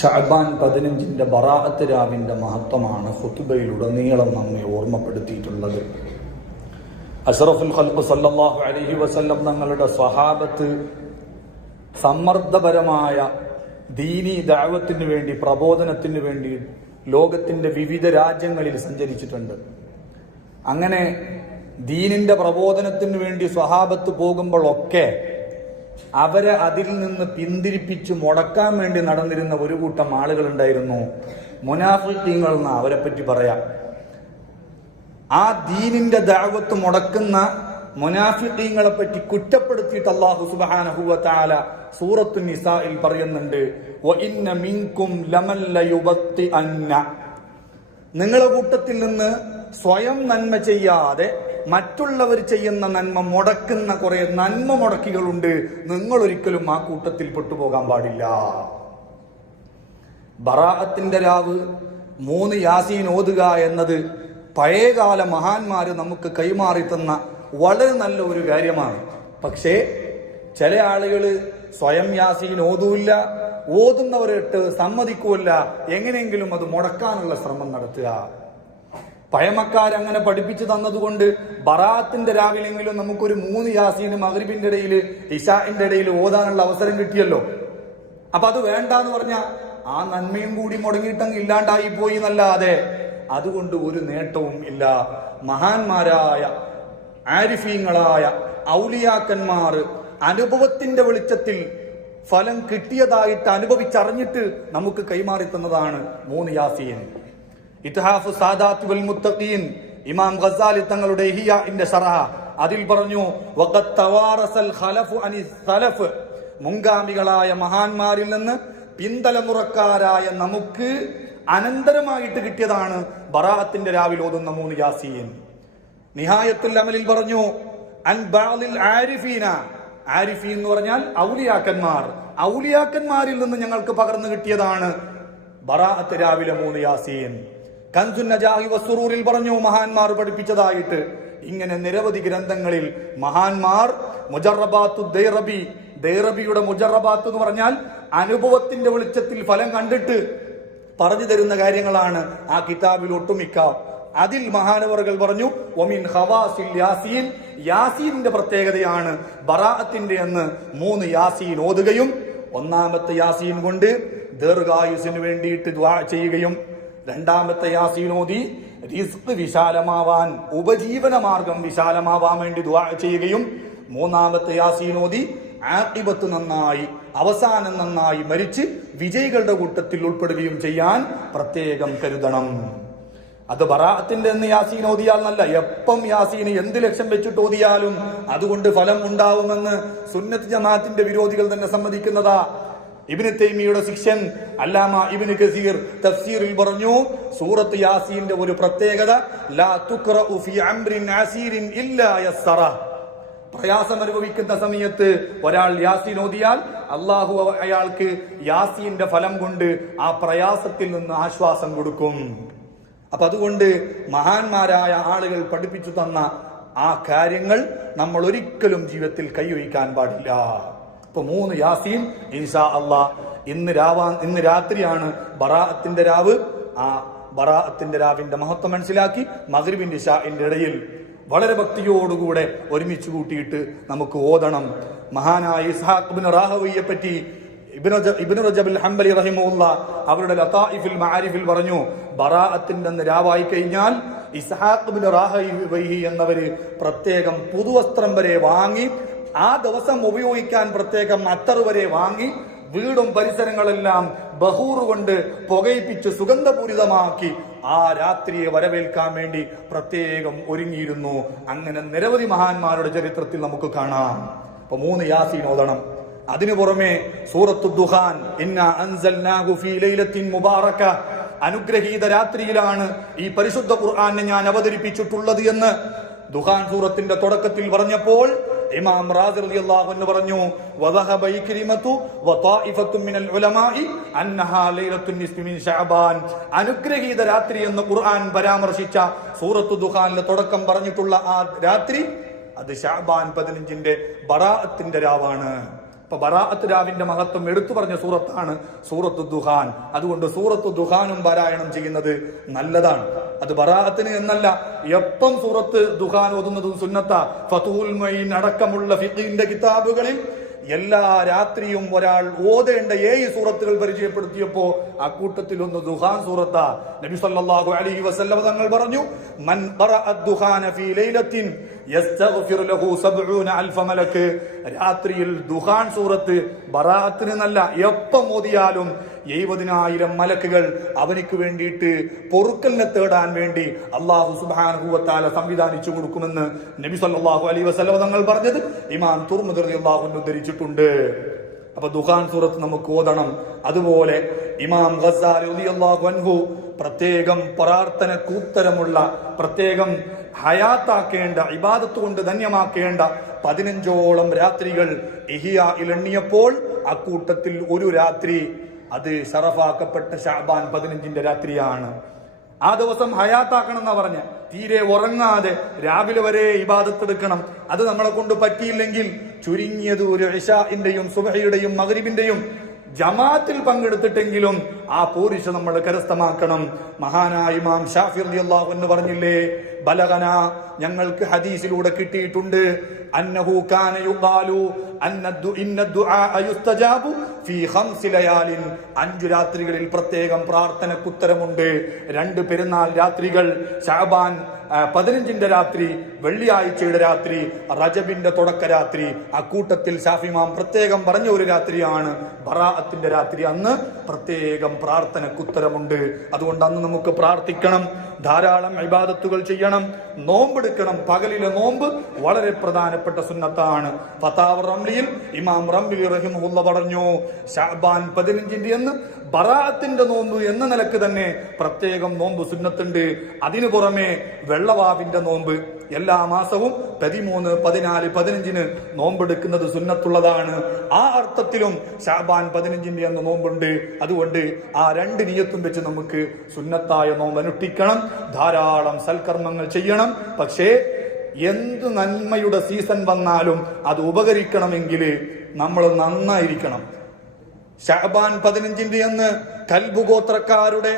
ഷഅബാൻ 15 ബറാഅത്ത് രാവിന്റെ മഹത്വമാണ് ഖുതുബയിലുടനീളം നമ്മെ ഓർമ്മപ്പെടുത്തിയിട്ടുള്ളത്. അഷ്റഫുൽ ഖൽഖ് സല്ലല്ലാഹു അലൈഹി വസല്ലം തങ്ങളുടെ സ്വഹാബത്ത് സമ്മർദ്ദപരമായ ദീനി ദഅവത്തിന് വേണ്ടി, പ്രബോധനത്തിന് വേണ്ടി ലോകത്തിന്റെ വിവിധ രാജ്യങ്ങളിൽ സഞ്ചരിച്ചിട്ടുണ്ട്. അങ്ങനെ ദീനിന്റെ പ്രബോധനത്തിന് വേണ്ടി സ്വഹാബത്ത് പോകുമ്പോഴൊക്കെ അവരെ അതിൽ നിന്ന് പിന്തിരിപ്പിച്ച് മുടക്കാൻ വേണ്ടി നടന്നിരുന്ന ഒരു കൂട്ടം ആളുകളുണ്ടായിരുന്നു. മുനാഫിഖീങ്ങൾ എന്ന് അവരെ പറ്റി പറയാം. ആ ദീനിന്റെ ദഅവത്ത് മുടക്കുന്ന മുനാഫിഖീങ്ങളെ പറ്റി കുറ്റപ്പെടുത്തിയിട്ട് അല്ലാഹു സുബ്ഹാനഹു വ തആല സൂറത്തു നിസായിൽ പറയുന്നുണ്ട്, വഇന്ന മിൻകും ലമൻ ലയുബത്തിഅന്ന, നിങ്ങളുടെ കൂട്ടത്തിൽ നിന്ന് സ്വയം നന്മ ചെയ്യാതെ മറ്റുള്ളവർ ചെയ്യുന്ന നന്മ മുടക്കുന്ന കുറെ നന്മ മുടക്കികളുണ്ട്. നിങ്ങൾ ഒരിക്കലും ആ കൂട്ടത്തിൽ പെട്ടുപോകാൻ പാടില്ല. ബറാഅത്തിന്റെ രാവ് 3 യാസീൻ ഓതുക എന്നത് പഴയകാല മഹാന്മാര് നമുക്ക് കൈമാറി തന്ന വളരെ നല്ല ഒരു കാര്യമാണ്. പക്ഷേ ചില ആളുകള് സ്വയം യാസീൻ ഓതൂല്ല, ഓതുന്നവരിട്ട് സമ്മതിക്കൂല്ല, എങ്ങനെയെങ്കിലും അത് മുടക്കാനുള്ള ശ്രമം നടത്തുക. പഴമക്കാരങ്ങനെ പഠിപ്പിച്ചു തന്നതുകൊണ്ട് ബറാഅത്തിന്റെ രാവിലെങ്കിലും നമുക്കൊരു 3 യാസീന് മഗ്രിബിന്റെ ഇടയിൽ, ഇശാഇന്റെ ഇടയിൽ ഓതാനുള്ള അവസരം കിട്ടിയല്ലോ. അപ്പൊ അത് വേണ്ടാന്ന് പറഞ്ഞ ആ നന്മയും കൂടി മുടങ്ങിയിട്ടങ്ങ് ഇല്ലാണ്ടായി പോയി എന്നല്ലാതെ അതുകൊണ്ട് ഒരു നേട്ടവും ഇല്ല. മഹാന്മാരായ ആരിഫീങ്ങളായ ഔലിയാക്കന്മാർ അനുഭവത്തിന്റെ വെളിച്ചത്തിൽ ഫലം കിട്ടിയതായിട്ട് അനുഭവിച്ചറിഞ്ഞിട്ട് നമുക്ക് കൈമാറി തന്നതാണ് 3 യാസീൻ. ഇത്ഹാഫു സാദാത്ത് വൽ മുത്തഖീൻ ഇമാം ഗസാലി തങ്ങളുടെ ഇഹ്യാഇന്റെ ശറഹ അതിൽ പറഞ്ഞു, വഖദ് തവാറസൽ ഖലഫു അനി സലഫ്, മുൻഗാമികളായ മഹാന്മാരിൽ നിന്ന് പിന്തലമുറക്കാരായ നമുക്ക് അനന്തരമായിട്ട് കിട്ടിയതാണ് ബറാഅത്തിന്റെ രാവിൽ ഓതുന്ന 3 യാസീൻ. നിഹായത്തുൽ അമലിൽ പറഞ്ഞു, അൻ ബഅദിൽ ആരിഫീന, ആരിഫീൻ എന്ന് പറഞ്ഞാൽ ഔലിയാക്കന്മാർ, ഔലിയാക്കന്മാരിൽ നിന്ന് ഞങ്ങൾക്ക് പകർന്നു കിട്ടിയതാണ് ബറാഅത്ത് രാവിലെ 3 യാസീൻ. കൻസുൻ നജാഹി വസ്സുറൂറിൽ പറഞ്ഞു, മഹാന്മാർ പഠിപ്പിച്ചതായിട്ട്. ഇങ്ങനെ നിരവധി ഗ്രന്ഥങ്ങളിൽ മഹാന്മാർ മുജറബാത്തു ദൈറബി, ദൈറബിയുടെ മുജറബാത്ത് എന്ന് പറഞ്ഞാൽ അനുഭവത്തിന്റെ വെളിച്ചത്തിൽ ഫലം കണ്ടിട്ട് പറഞ്ഞു തരുന്ന കാര്യങ്ങളാണ് ആ കിതാബിൽ ഒട്ടുമിക്ക. അതിൽ മഹാനവറുകൾ പറഞ്ഞു, ഒമിൻ ഖവാസിൽ യാസീൻ, യാസീന്റെ പ്രത്യേകതയാണ് ബറാഅത്തിന്റെ എന്ന് 3 യാസീൻ ഓതുകയും 1-ാമത്തെ യാസീൻ കൊണ്ട് ദീർഘായുസിന് വേണ്ടിയിട്ട് ദുആ ചെയ്യുകയും 2-ാമത്തെ യാസീൻ ഓതി റിസ്ക് വിശാലമാവാൻ, ഉപജീവന മാർഗം വിശാലമാവാൻ വേണ്ടി ദുആ ചെയ്യുകയും 3-ാമത്തെ യാസീൻ ഓതി ആഖിബത്ത് നന്നായി, അവസാനം നന്നായി മരിച്ച് വിജയികളുടെ കൂട്ടത്തിൽ ഉൾപ്പെടുകയും ചെയ്യാൻ പ്രത്യേകം കരുതണം. അത് ബറാഅത്തിന്റെ എന്ന് യാസീൻ ഓതിയാൽ നല്ല, എപ്പം യാസീന് എന്ത് ലക്ഷ്യം വെച്ചിട്ട് ഓതിയാലും അതുകൊണ്ട് ഫലം ഉണ്ടാവുമെന്ന് സുന്നത്ത് ജമാഅത്തിന്റെ വിരോധികൾ തന്നെ സമ്മതിക്കുന്നതാ. ഇബ്നു തൈമിയുടെ ശിഷ്യൻ അല്ലാമ ഇബ്നു കസീർ തഫ്സീറിൽ പറഞ്ഞു, സൂറത്ത് യാസീന്റെ ഒരു പ്രത്യേകത, ലാ തുഖറഉ ഫീ അംറിൻ അസീരിൻ ഇല്ലാ യസ്സറ, പ്രയാസം അനുഭവിക്കുന്ന സമയത്ത് ഒരാൾ യാസീൻ ഓതിയാൽ അള്ളാഹു അയാൾക്ക് യാസീന്റെ ഫലം കൊണ്ട് ആ പ്രയാസത്തിൽ നിന്ന് ആശ്വാസം കൊടുക്കും. അപ്പൊ അതുകൊണ്ട് മഹാന്മാരായ ആളുകൾ പഠിപ്പിച്ചു തന്ന ആ കാര്യങ്ങൾ നമ്മൾ ഒരിക്കലും ജീവിതത്തിൽ കൈവയ്ക്കാൻ പാടില്ല. ഇപ്പൊ 3 യാസീൻ ഇൻഷാ അള്ളാഹ് ഇന്ന് രാത്രിയാണ് ബറാഅത്തിന്റെ രാവ്. ആ ബറാഅത്തിന്റെ രാവിന്റെ മഹത്വം മനസ്സിലാക്കി മഗ്രിബിന്റെ ഇശാഇന്റെ ഇടയിൽ വളരെ ഭക്തിയോടുകൂടെ ഒരുമിച്ച് കൂട്ടിയിട്ട് നമുക്ക് ഓതണം. മഹാനായ ഇസ്ഹാഖ് ഇബ്നു റാഹവയിയെ പറ്റി ഇബ്നു റജബ് ഹംബലി റഹിമഹുല്ലാ അവരുടെ ലതായിഫുൽ മആരിഫിൽ പറഞ്ഞു, ബറാഅത്തിന്റെ അന്ന് രാവായി കഴിഞ്ഞാൽ ഇസ്ഹാഖ് ഇബ്നു റാഹവയി എന്നവര് പ്രത്യേകം പുതുവസ്ത്രം വരെ വാങ്ങി, ആ ദിവസം ഉപയോഗിക്കാൻ പ്രത്യേകം അത്തർ വരെ വാങ്ങി, വീടും പരിസരങ്ങളെല്ലാം ബഹൂർ കൊണ്ട് പുകയിപ്പിച്ച് സുഗന്ധപൂരിതമാക്കി ആ രാത്രിയെ വരവേൽക്കാൻ വേണ്ടി പ്രത്യേകം ഒരുങ്ങിയിരുന്നു. അങ്ങനെ നിരവധി മഹാന്മാരുടെ ചരിത്രത്തിൽ നമുക്ക് കാണാം. അപ്പൊ 3 യാസീൻ ഓതണം. അതിനു പുറമെ സൂറത്തു ദുഖാൻ, ഇന്നാ അൻസൽനാഹു ഫീ ലൈലത്തിൻ മുബാറക, അനുഗ്രഹീത രാത്രിയിലാണ് ഈ പരിശുദ്ധ ഖുർആനെ ഞാൻ അവതരിപ്പിച്ചിട്ടുള്ളത് എന്ന് ദുഖാൻ സൂറത്തിന്റെ തുടക്കത്തിൽ പറഞ്ഞപ്പോൾ ഇമാം റാസി റളിയല്ലാഹു അൻഹു പറഞ്ഞു, വദഹബ ഇക്രിമതു വതായിഫത്തുൻ മിനൽ ഉലമാഇ അന്നഹാ ലൈലത്തുൻ നിസ്ഫി മിൻ ശഅബാൻ, അനുഗ്രഹീത രാത്രി എന്ന് ഖുർആൻ പരാമർശിച്ച സൂറത്തു ദുഖാനിലെ തുടക്കം പറഞ്ഞിട്ടുള്ള ആ രാത്രി അത് ശഅബാൻ 15 ബറാഅത്തിന്റെ രാവാണ്. അപ്പൊ ബറാഅത്ത് രാവിന്റെ മഹത്വം എടുത്തു പറഞ്ഞ സൂറത്താണ് സൂറത്തു ദുഹാൻ. അതുകൊണ്ട് സൂറത്തു ദുഹാനും പാരായണം ചെയ്യുന്നത് നല്ലതാണ്. അത് ബറാഅത്തിന് എന്നല്ല, എപ്പം സൂറത്ത് ദുഹാൻ ഓതുന്നതും സുന്നത്ത. ഫതുഹുൽ മഈൻ അടക്കമുള്ള ഫിഖിന്റെ കിതാബുകളിൽ എല്ലാ രാത്രിയും ഒരാൾ ഓതേണ്ട 7 സൂറത്തുകൾ പരിചയപ്പെടുത്തിയപ്പോ ആ കൂട്ടത്തിൽ ഒന്ന് ദുഹാൻ സൂറത്താ. നബി സല്ലല്ലാഹു അലൈഹി വസല്ലം തങ്ങൾ പറഞ്ഞു, മൻ ഖറഅ ദുഹാന ഫീ ലൈലത്തിൻ യസ്തഗ്ഫിറു ലഹു 70000 മലക്ക്. രാത്രിയിൽ ദുഹാൻ സൂറത്ത് ബറാഅത്തിന് നല്ല എപ്പം ഓതിയാലും 70,000 മലക്കുകൾ അവനിക്ക് വേണ്ടിയിട്ട് പൊറുക്കലിനെ തേടാൻ വേണ്ടി അല്ലാഹു സുബ്ഹാനഹു വ തആല സംവിധാനിച്ചു കൊടുക്കുമെന്ന് നബി സല്ലല്ലാഹു അലൈഹി വസല്ലം തങ്ങൾ പറഞ്ഞത് ഇമാം തുർമുദി റളിയല്ലാഹു അൻഹു ഉദ്ധരിച്ചിട്ടുണ്ട്. അപ്പൊ ദുഹാൻ സൂറത്ത് നമുക്ക് ഓതണം. അതുപോലെ ഇമാം ഗസ്സാലി റളിയല്ലാഹു അൻഹു പ്രത്യേകം പ്രാർത്ഥനക്ക് ഉത്തരമുള്ള, പ്രത്യേകം ഹയാത്താക്കേണ്ട, ഇബാദത്ത് കൊണ്ട് ധന്യമാക്കേണ്ട 15ഓളം രാത്രികൾ ഇഹ്യായിൽ എണ്ണിയപ്പോൾ അക്കൂട്ടത്തിൽ ഒരു രാത്രി അത് ശറഫാക്കപ്പെട്ട ശഅബാൻ 15ന്റെ രാത്രിയാണ്. ആ ദിവസം ഹയാത്താക്കണം എന്നാ പറഞ്ഞ, തീരെ ഉറങ്ങാതെ രാവിലെ വരെ ഇബാദത്ത് എടുക്കണം. അത് നമ്മളെ കൊണ്ട് പറ്റിയില്ലെങ്കിൽ ചുരുങ്ങിയത് ഒരു ഇശാഇന്റെയും സുബ്ഹിയുടെയും മഗ്രിബിന്റെയും ജമാഅത്തിൽ പങ്കെടുത്തിട്ടെങ്കിലും ആ പോരിശ നമ്മൾ കരസ്ഥമാക്കണം. മഹാനായ ഇമാം ഷാഫി റളിയല്ലാഹു അൻഹു പറഞ്ഞില്ലേ, ബലഗന, ഞങ്ങൾക്ക് ഹദീസിലൂടെ കിട്ടിയിട്ടുണ്ട്, അന്നഹു കാന യുഖാലു ഇന്ന ദുആ യുസ്തജാബു ഫീ 5 ലയാലിൻ. 5 രാത്രികളിൽ പ്രത്യേകം പ്രാർത്ഥനക്ക് ഉത്തരമുണ്ട്. 2 പെരുന്നാൾ രാത്രികൾ, ശഅബാൻ 15ന്റെ രാത്രി, വെള്ളിയാഴ്ചയുടെ രാത്രി, റജബിന്റെ തുടക്ക രാത്രി. അക്കൂട്ടത്തിൽ ഷാഫി ഇമാം പ്രത്യേകം പറഞ്ഞ ഒരു രാത്രിയാണ് ബറാഅത്തിന്റെ രാത്രി. അന്ന് പ്രത്യേകം പ്രാർത്ഥനക്ക് ഉത്തരമുണ്ട്. അതുകൊണ്ട് അന്ന് നമുക്ക് പ്രാർത്ഥിക്കണം, ധാരാളം ഇബാദത്തുകൾ ചെയ്യണം, നോമ്പെടുക്കണം. പകലിലെ നോമ്പ് വളരെ പ്രധാനപ്പെട്ട സുന്നത്താണ്. ഫതാവ റംലിയിൽ ഇമാം റംലി റഹിമഹുല്ലാഹ് പറഞ്ഞു, ശഅബാൻ 15ന്റെ അന്ന് ബറാഅത്തിന്റെ നോമ്പ് എന്ന നിലക്ക് തന്നെ പ്രത്യേകം നോമ്പ് സുന്നത്തുണ്ട്. അതിനു പുറമെ വെള്ളവാവിന്റെ നോമ്പ് എല്ലാ മാസവും 13, 14, 15 നോമ്പെടുക്കുന്നത് സുന്നത്തുള്ളതാണ്. ആ അർത്ഥത്തിലും ശഅബാൻ 15ന്റെ അന്ന് നോമ്പുണ്ട്. അതുകൊണ്ട് ആ 2 നിയത്തും വെച്ച് നമുക്ക് സുന്നത്തായ നോമ്പ് അനുഷ്ഠിക്കണം, ധാരാളം സൽക്കർമ്മങ്ങൾ ചെയ്യണം. പക്ഷേ എന്ത് നന്മയുടെ സീസൺ വന്നാലും അത് ഉപകരിക്കണമെങ്കിൽ നമ്മൾ നന്നായിരിക്കണം. ശഅബാൻ 15ന്റെ അന്ന് കൽബ് ഗോത്രക്കാരുടെ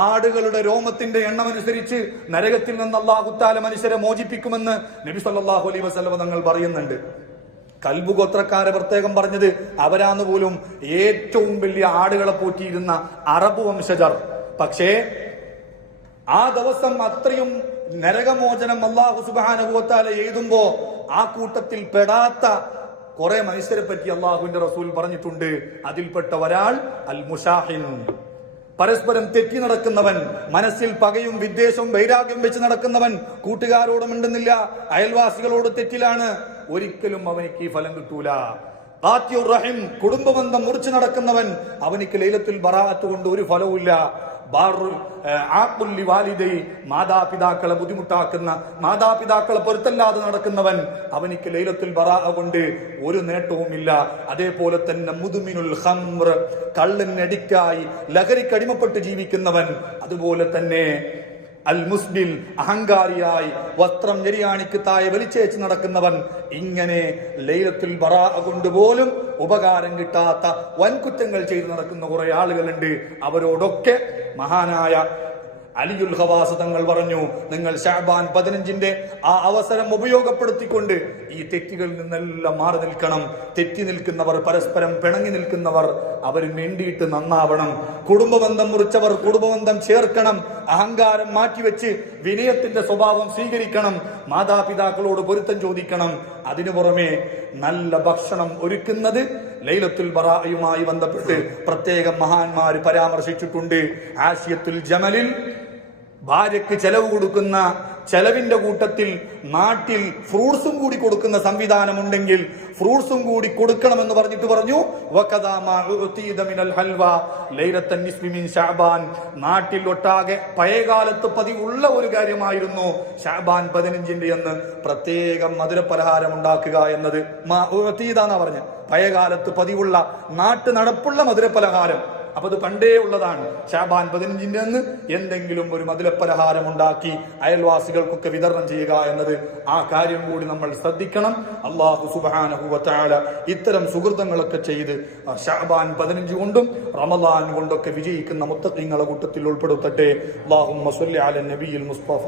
ആടുകളുടെ രോമത്തിന്റെ എണ്ണമനുസരിച്ച് നരകത്തിൽ നിന്ന് അല്ലാഹു തആല മനുഷ്യരെ മോചിപ്പിക്കുമെന്ന് നബി സല്ലല്ലാഹു അലൈഹി വസല്ലം തങ്ങൾ പറയുന്നുണ്ട്. കൽബ് ഗോത്രക്കാരെ പ്രത്യേകം പറഞ്ഞത് അവരാന്ന് പോലും ഏറ്റവും വലിയ ആടുകളെ പോറ്റിയിരുന്ന അറബ് വംശജർ. പക്ഷേ ആ ദിവസം അത്രയും നരകമോചനം അല്ലാഹു സുബ്ഹാനഹു വ തആല എഴുതുമ്പോ ആ കൂട്ടത്തിൽ പെടാത്ത കുറെ മനുഷ്യരെ പറ്റി അള്ളാഹുവിന്റെ റസൂൽ പറഞ്ഞിട്ടുണ്ട്. അതിൽപ്പെട്ട ഒരാൾ അൽ മുഷാഹിൻ, പരസ്പരം തെറ്റി നടക്കുന്നവൻ, മനസ്സിൽ പകയും വിദ്വേഷവും വൈരാഗ്യം വെച്ച് നടക്കുന്നവൻ, കൂട്ടുകാരോട് മിണ്ടുന്നില്ല, അയൽവാസികളോട് തെറ്റിലാണ്, ഒരിക്കലും അവനിക്ക് ഈ ഫലം കിട്ടൂല. ഖാത്തിയുർ റഹിം, കുടുംബബന്ധം മുറിച്ചു നടക്കുന്നവൻ, അവനിക്ക് ലൈലത്തുൽ ബറാഅത്ത് കൊണ്ട് ഒരു ഫലവുമില്ല. മാതാപിതാക്കളെ ബുദ്ധിമുട്ടാക്കുന്ന, മാതാപിതാക്കളെ പൊരുത്തല്ലാതെ നടക്കുന്നവൻ, അവനിക്ക് ലൈലത്തുൽ ബറാഅ കൊണ്ട് ഒരു നേട്ടവുമില്ല. അതേപോലെ തന്നെ മുദ്മിനുൽ ഖംർ, കള്ളിനടിക്കായി ലഹരിക്കടിമപ്പെട്ട് ജീവിക്കുന്നവൻ, അതുപോലെ തന്നെ അൽ മുസ്ബിൽ, അഹങ്കാരിയായി വസ്ത്രം ഞെരിയാണിക്ക് താഴെ വലിച്ചേച്ച് നടക്കുന്നവൻ, ഇങ്ങനെ ലൈലത്തുൽ ബറാഅ കൊണ്ട് പോലും ഉപകാരം കിട്ടാത്ത വൻകുറ്റങ്ങൾ ചെയ്ത് നടക്കുന്ന കുറെ ആളുകളുണ്ട്. അവരോടൊക്കെ മഹാനായ അലിയുൽ ഖവാസ് തങ്ങൾ പറഞ്ഞു, നിങ്ങൾ ശഅബാൻ 15ന്റെ ആ അവസരം ഉപയോഗപ്പെടുത്തിക്കൊണ്ട് ഈ തെറ്റുകളിൽ നിന്നെല്ലാം മാറി നിൽക്കണം. തെറ്റി നിൽക്കുന്നവർ, പരസ്പരം പിണങ്ങി നിൽക്കുന്നവർ, അവർ വേണ്ടിയിട്ട് നന്നാവണം. കുടുംബബന്ധം മുറിച്ചവർ കുടുംബബന്ധം ചേർക്കണം. അഹങ്കാരം മാറ്റിവെച്ച് വിനയത്തിന്റെ സ്വഭാവം സ്വീകരിക്കണം. മാതാപിതാക്കളോട് പൊരുത്തം ചോദിക്കണം. അതിനു പുറമെ നല്ല ഭക്ഷണം ഒരുക്കുന്നത് ലൈലത്തുൽ ബറാഅയുമായി ബന്ധപ്പെട്ട് പ്രത്യേകം മഹാന്മാര് പരാമർശിച്ചിട്ടുണ്ട്. ആശിയത്തുൽ ജമലിൽ ഭാര്യയ്ക്ക് ചെലവ് കൊടുക്കുന്ന ചെലവിന്റെ കൂട്ടത്തിൽ നാട്ടിൽ ഫ്രൂട്ട്സും കൂടി കൊടുക്കുന്ന സംവിധാനമുണ്ടെങ്കിൽ ഫ്രൂട്ട്സും കൂടി കൊടുക്കണമെന്ന് പറഞ്ഞിട്ട് പറഞ്ഞു, നാട്ടിൽ ഒട്ടാകെ പഴയകാലത്ത് പതിവുള്ള ഒരു കാര്യമായിരുന്നു ശഅബാൻ 15ന്റെ അന്ന് പ്രത്യേകം മധുരപലഹാരം ഉണ്ടാക്കുക എന്നത്. പറഞ്ഞ പഴയകാലത്ത് പതിവുള്ള നാട്ടു നടപ്പുള്ള മധുരപലഹാരം അപ്പൊ അത് പണ്ടേ ഉള്ളതാണ്. ശഅബാൻ 15 അന്ന് എന്തെങ്കിലും ഒരു മധുരപലഹാരം ഉണ്ടാക്കി അയൽവാസികൾക്കൊക്കെ വിതരണം ചെയ്യുക എന്നത്, ആ കാര്യം കൂടി നമ്മൾ ശ്രദ്ധിക്കണം. അല്ലാഹു സുബ്ഹാനഹു വ തആല ഇത്തരം സുഹൃതങ്ങളൊക്കെ ചെയ്ത് ശഅബാൻ 15 കൊണ്ടും റമദാൻ കൊണ്ടൊക്കെ വിജയിക്കുന്ന മുത്തഖീങ്ങളുടെ കൂട്ടത്തിൽ ഉൾപ്പെടുത്തട്ടെ. അല്ലാഹുമ്മ സ്വല്ലി അല നബിയിൽ മുസ്തഫ.